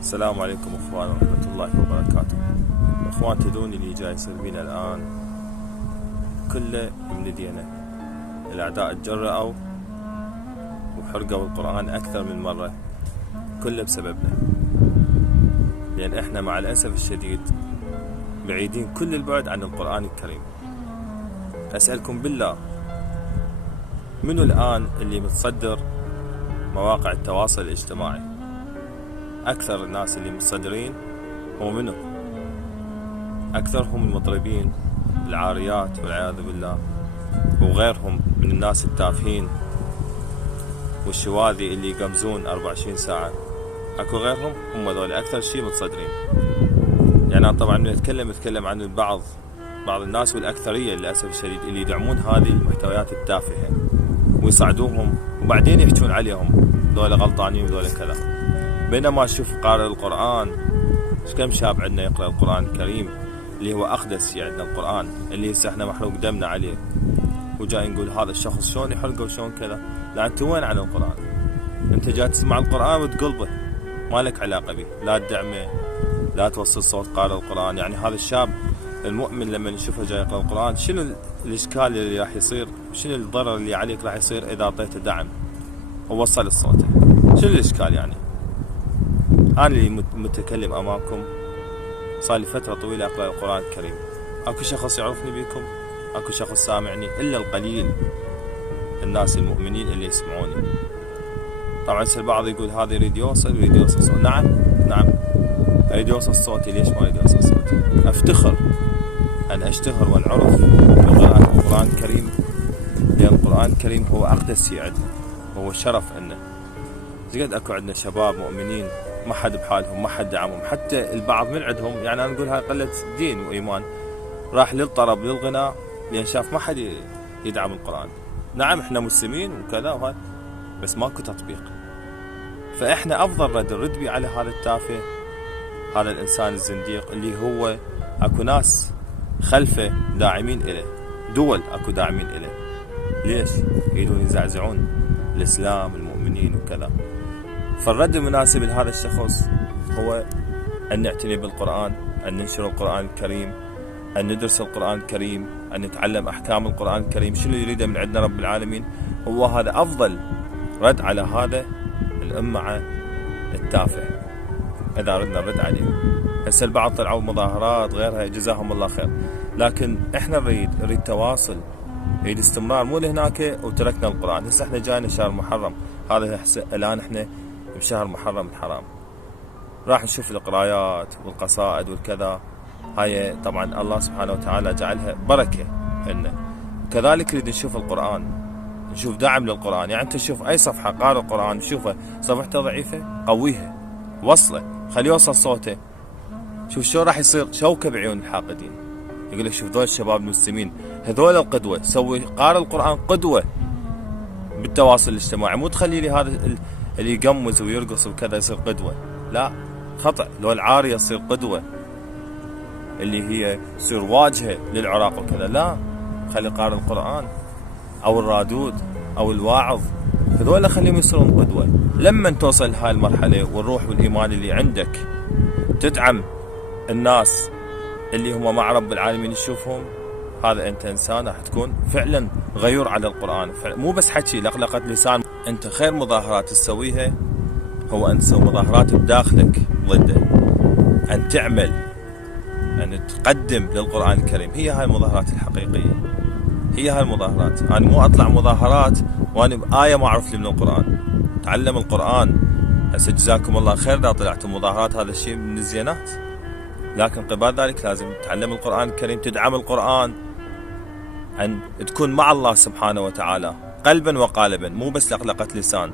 السلام عليكم اخوان ورحمة الله وبركاته. اخوان، تدرون اللي جاي يصير بينا الان كله من يدينا. الاعداء تجرأوا وحرقوا القرآن اكثر من مرة، كله بسببنا، لان احنا مع الاسف الشديد بعيدين كل البعد عن القرآن الكريم. اسألكم بالله، منو الان اللي متصدر مواقع التواصل الاجتماعي؟ أكثر الناس اللي متصدرين هو منو؟ أكثرهم المطربين العاريات والعياذ بالله، وغيرهم من الناس التافهين والشواذي اللي يقمزون 24 ساعة. أكو غيرهم هم ذول أكثر شيء متصدرين. يعني أنا طبعا أتكلم عن بعض الناس والأكثرية للأسف الشديد اللي يدعمون هذه المحتويات التافهة ويصعدوهم وبعدين يحجون عليهم ذولا غلطانين وذولا كذا. بينما شوف قارئ القرآن، كم شاب عندنا يقرأ القرآن الكريم اللي هو أقدس شيء عندنا القرآن، اللي هسه احنا محروق دمنا عليه، وجاي نقول هذا الشخص شلون يحرقه وشلون كذا. لا، انت وين عن القرآن؟ انت جاي تسمع القرآن وتقلبه، ما لك علاقة به، لا تدعمه، لا توصل صوت قارئ القرآن. يعني هذا الشاب المؤمن لما نشوفه جاي يقرأ القرآن، شنو الإشكال اللي راح يصير؟ شنو الضرر اللي عليك راح يصير إذا أعطيته دعم ووصل الصوت؟ شنو الإشكال يعني؟ أنا اللي متكلم أمامكم صار لي فترة طويلة أقرأ القرآن الكريم. أكو شخص يعرفني بيكم؟ أكو شخص سامعني؟ إلا القليل الناس المؤمنين اللي يسمعوني. طبعا البعض يقول هذا يريد يوصل صوت. نعم يريد يوصل صوتي. ليش ما يريد يوصل صوتي؟ أفتخر أن أشتهر وأنعرف بقراءة القرآن الكريم، لأن القرآن الكريم هو أقدس شيء عندنا، وهو شرف عندنا. زياد أكو عندنا شباب مؤمنين ما حد بحالهم، ما حد دعمهم، حتى البعض من عندهم، يعني أنا نقول هاي قلة دين وإيمان، راح للطرب للغناء لأن شاف ما حد يدعم القرآن. نعم احنا مسلمين وكذا وهاي، بس ماكو تطبيق. فإحنا أفضل رد بي على هذا التافه، هذا الإنسان الزنديق اللي هو أكو ناس خلفه داعمين إله، دول أكو داعمين إله. ليش؟ يريدون يزعزعون الإسلام المؤمنين وكذا. فالرد المناسب لهذا الشخص هو أن نعتني بالقرآن، أن ننشر القرآن الكريم، أن ندرس القرآن الكريم، أن نتعلم أحكام القرآن الكريم، شنو يريده من عندنا رب العالمين. هو هذا أفضل رد على هذا الأمة التافه إذا أردنا نرد عليه. هسه البعض طلعوا مظاهرات غيرها، جزاهم الله خير، لكن إحنا نريد تواصل، نريد استمرار، مو لهناك وتركنا القرآن. هسه إحنا جاينا شهر محرم، هذا الآن إحنا بشهر محرم الحرام، راح نشوف القرايات والقصائد والكذا. هاي طبعا الله سبحانه وتعالى جعلها بركة لنا. كذلك نريد نشوف القرآن، نشوف دعم للقرآن. يعني انت تشوف اي صفحة قارئ القرآن تشوفها صفحته ضعيفة، قويها، وصله، خليه يوصل صوته. شوف شو راح يصير شوكة بعيون الحاقدين. يقول لك شوف ذول الشباب المسلمين، هذول القدوة، سوي قارئ القرآن قدوة بالتواصل الاجتماعي، مو تخلي لي هذا اللي يقمز ويرقص وكذا يصير قدوة. لا، خطأ. لو العارية تصير قدوة، اللي هي تصير واجهة للعراق وكذا، لا، خلي قارئ القرآن أو الرادود أو الواعظ، هذول خليهم يصيرون قدوة. لما توصل هاي المرحلة والروح والإيمان اللي عندك تدعم الناس اللي هم مع رب العالمين تشوفهم، هذا أنت إنسان راح تكون فعلا غيور على القرآن. مو بس حكي لقلقة لسان. أنت خير مظاهرات تسويها هو أن تسوي مظاهرات بداخلك ضده، أن تعمل، أن تقدم للقرآن الكريم. هي هاي المظاهرات الحقيقية، هي هاي المظاهرات. أنا مو أطلع مظاهرات وأنا بآية ما أعرف لي من القرآن. تعلم القرآن. هسه جزاكم الله خير إذا طلعتم مظاهرات، هذا الشيء من الزينات، لكن قبل ذلك لازم تتعلم القرآن الكريم، تدعم القرآن، أن تكون مع الله سبحانه وتعالى قلبا وقالبا، مو بس لقلقة لسان.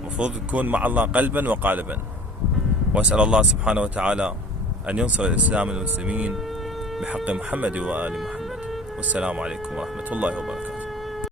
المفروض تكون مع الله قلبا وقالبا. وأسأل الله سبحانه وتعالى أن ينصر الإسلام والمسلمين بحق محمد وآل محمد. والسلام عليكم ورحمة الله وبركاته.